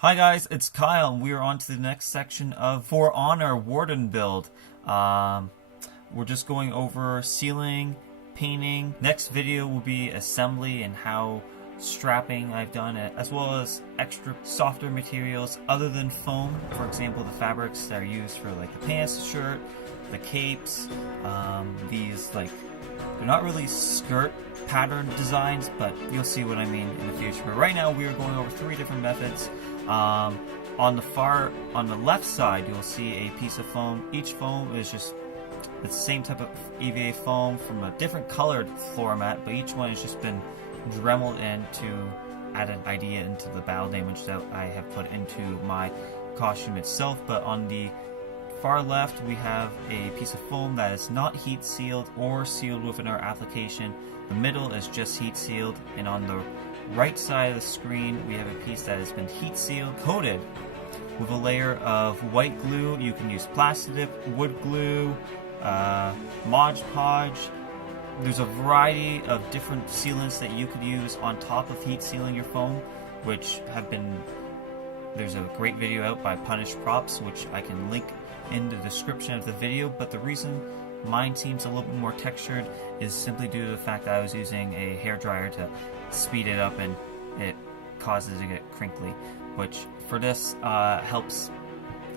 Hi guys, it's Kyle, and we are on to the next section of For Honor Warden build. We're just going over sealing, painting. Next video will be assembly and how strapping I've done it, as well as extra softer materials other than foam. For example, the fabrics that are used for like the pants, the shirt, the capes. These they're not really skirt pattern designs, but you'll see what I mean in the future. But right now we are going over three different methods. On the left side, you'll see a piece of foam. Each foam is just the same type of EVA foam from a different colored floor mat, but each one has just been dremeled in to add an idea into the battle damage that I have put into my costume itself. But on the far left, we have a piece of foam that is not heat sealed or sealed within our application. The middle is just heat sealed, and on the right side of the screen we have a piece that has been heat sealed, coated with a layer of white glue. You can use plastic dip, wood glue, Mod Podge. There's a variety of different sealants that you could use on top of heat sealing your foam, which have been, there's a great video out by PunishedProps, which I can link in the description of the video. But the reason mine seems a little bit more textured is simply due to the fact that I was using a hairdryer to speed it up, and it causes it to get crinkly, which for this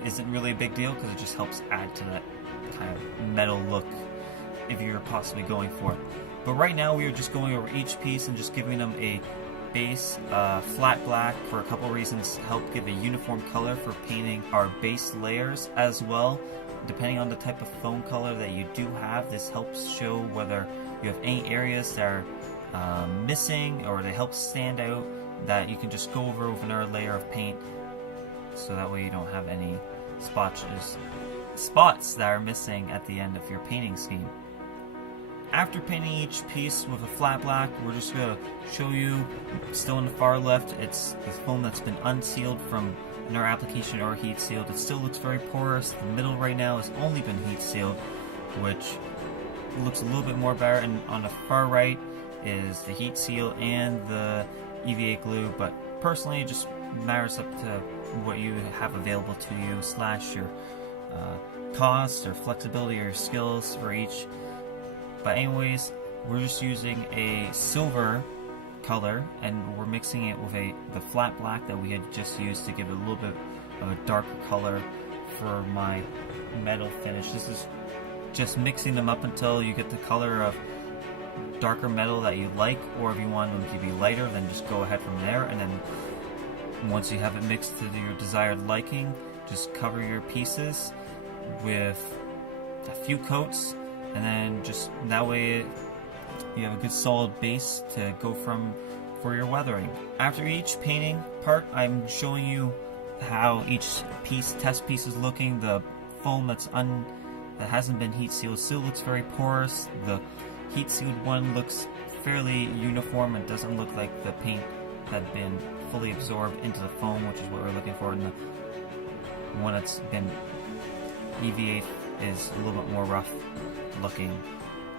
isn't really a big deal because it just helps add to that kind of metal look if you're possibly going for it. But right now we are just going over each piece and just giving them a base flat black for a couple reasons. Help give a uniform color for painting our base layers, as well depending on the type of foam color that you do have. This helps show whether you have any areas that are missing, or they help stand out, that you can just go over with another layer of paint, so that way you don't have any spots that are missing at the end of your painting scheme. After painting each piece with a flat black, we're just going to show you, still on the far left, it's the foam that's been unsealed from another application or heat sealed. It still looks very porous. The middle right now has only been heat sealed, which looks a little bit more better. And on the far right is the heat seal and the EVA glue, but personally it just matters up to what you have available to you, / your cost or flexibility or your skills for each. But anyways, we're just using a silver color, and we're mixing it with the flat black that we had just used to give it a little bit of a darker color for my metal finish. This is just mixing them up until you get the color of darker metal that you like, or if you want them to be lighter, then just go ahead from there. And then once you have it mixed to your desired liking, just cover your pieces with a few coats, and then just that way you have a good solid base to go from for your weathering. After each painting part, I'm showing you how each test piece is looking. The foam that hasn't been heat sealed still looks very porous. The heat sealed one looks fairly uniform and doesn't look like the paint had been fully absorbed into the foam, which is what we're looking for. And the one that's been EVA is a little bit more rough looking.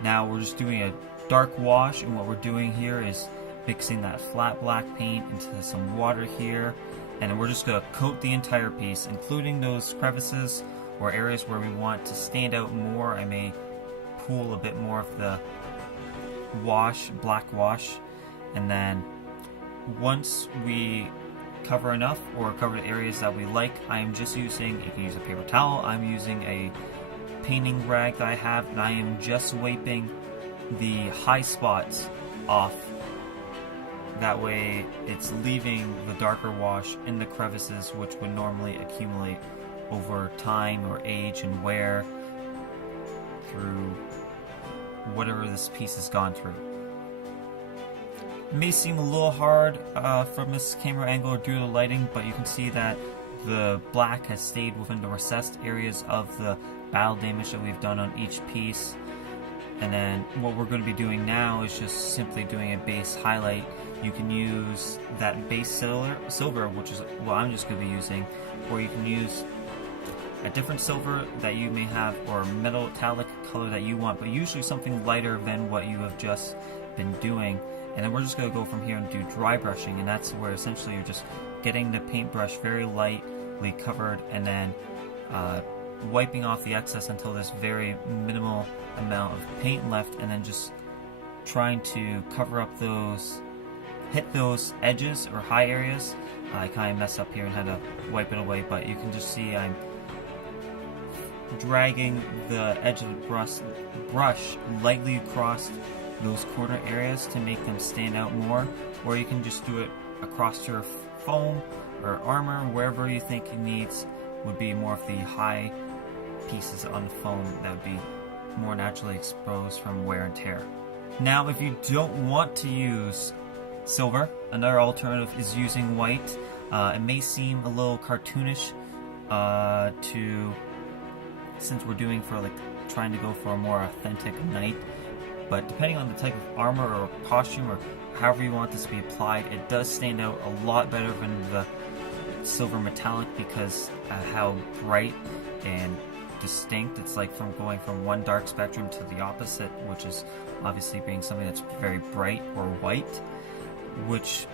Now we're just doing a dark wash, and what we're doing here is mixing that flat black paint into some water here, and we're just going to coat the entire piece, including those crevices or areas where we want to stand out more. I may pool a bit more of the black wash, and then once we cover enough or cover the areas that we like, I'm just using, you can use a paper towel, I'm using a painting rag that I have, and I am just wiping the high spots off. That way it's leaving the darker wash in the crevices, which would normally accumulate over time or age and wear through whatever this piece has gone through. It may seem a little hard from this camera angle due to the lighting, but you can see that the black has stayed within the recessed areas of the battle damage that we've done on each piece. And then what we're going to be doing now is just simply doing a base highlight. You can use that base silver, which is what I'm just going to be using, or you can use a different silver that you may have, or metallic color that you want, but usually something lighter than what you have just been doing. And then we're just going to go from here and do dry brushing, and that's where essentially you're just getting the paintbrush very lightly covered and then wiping off the excess until there's very minimal amount of paint left, and then just trying to cover up hit those edges or high areas. I kind of messed up here and had to wipe it away, but you can just see I'm dragging the edge of the brush lightly across those corner areas to make them stand out more, or you can just do it across your foam or armor, wherever you think it needs would be more of the high pieces on the foam that would be more naturally exposed from wear and tear. Now, if you don't want to use silver, another alternative is using white. It may seem a little cartoonish since we're doing for trying to go for a more authentic knight, but depending on the type of armor or costume or however you want this to be applied, it does stand out a lot better than the silver metallic because of how bright and distinct it's like from going from one dark spectrum to the opposite, which is obviously being something that's very bright or white, which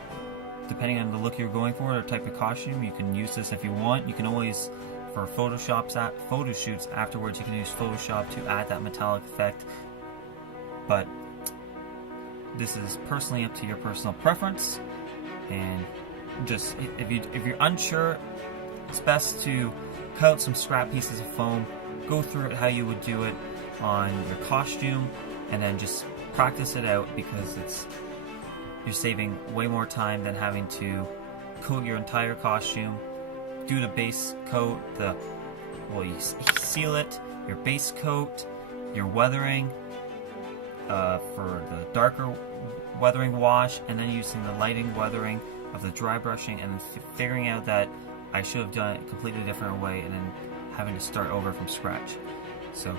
depending on the look you're going for or type of costume, you can use this if you want. You can always, for photo shoots afterwards, you can use Photoshop to add that metallic effect, but this is personally up to your personal preference. And just if you're unsure, it's best to cut out some scrap pieces of foam, go through it how you would do it on your costume, and then just practice it out, because you're saving way more time than having to coat your entire costume, do the base coat, you seal it, your base coat, your weathering for the darker weathering wash, and then using the lighting weathering of the dry brushing, and figuring out that I should have done it a completely different way, and then having to start over from scratch. So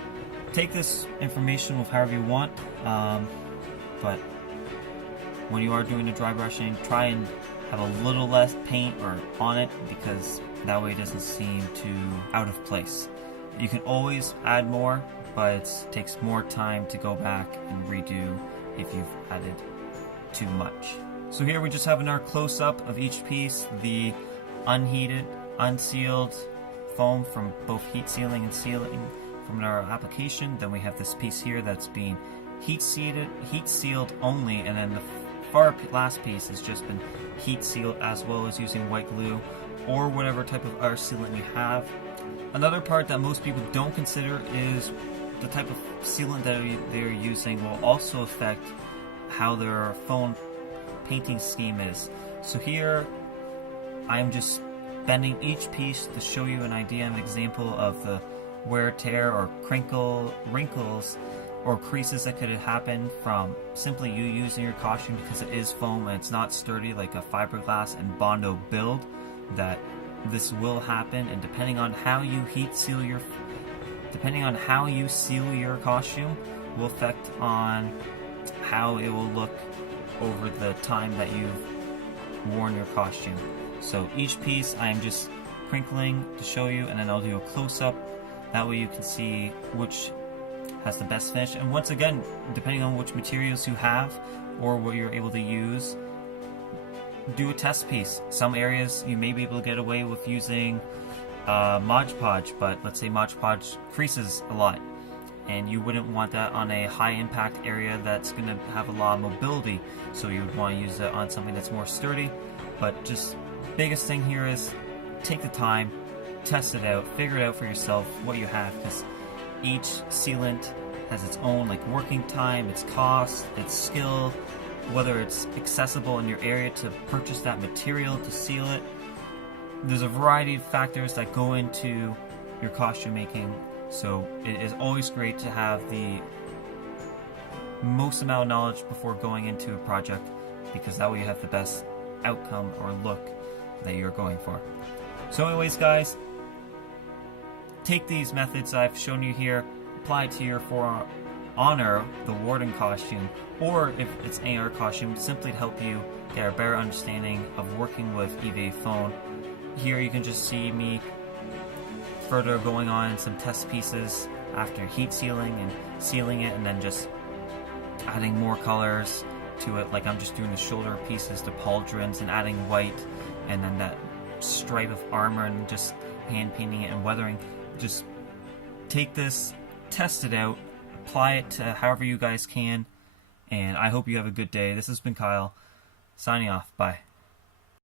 take this information with however you want, but when you are doing the dry brushing, try and have a little less paint on it, because that way it doesn't seem too out of place. You can always add more, but it takes more time to go back and redo if you've added too much. So here we just have another close-up of each piece, the unheated, unsealed foam from both heat sealing and sealing from our application. Then we have this piece here that's being heat sealed only, and then the far last piece has just been heat sealed, as well as using white glue or whatever type of air sealant you have. Another part that most people don't consider is the type of sealant that they're using will also affect how their foam painting scheme is. So here I'm just bending each piece to show you an idea, an example of the wear, tear, or wrinkles or creases that could happen from simply you using your costume, because it is foam and it's not sturdy like a fiberglass and Bondo build, that this will happen. And depending on how you seal your costume will affect on how it will look over the time that you've worn your costume. So each piece I'm just crinkling to show you, and then I'll do a close-up. That way you can see which has the best finish. And once again, depending on which materials you have or what you're able to use, do a test piece. Some areas you may be able to get away with using Mod Podge, but let's say Mod Podge creases a lot, and you wouldn't want that on a high impact area that's going to have a lot of mobility, so you would want to use it on something that's more sturdy. But just biggest thing here is take the time, test it out, figure it out for yourself what you have, because each sealant has its own working time, its cost, its skill, whether it's accessible in your area to purchase that material to seal it. There's a variety of factors that go into your costume making, so it is always great to have the most amount of knowledge before going into a project, because that way you have the best outcome or look that you're going for. So anyways guys, take these methods I've shown you here, apply it to your For Honor the Warden costume, or if it's any other costume, simply to help you get a better understanding of working with EVA foam. Here you can just see me further going on some test pieces after heat sealing and sealing it, and then just adding more colors to it, like I'm just doing the shoulder pieces, the pauldrons, and adding white and then that stripe of armor and just hand painting it and weathering. Just take this, test it out, apply it to however you guys can, and I hope you have a good day. This has been Kyle, signing off. Bye.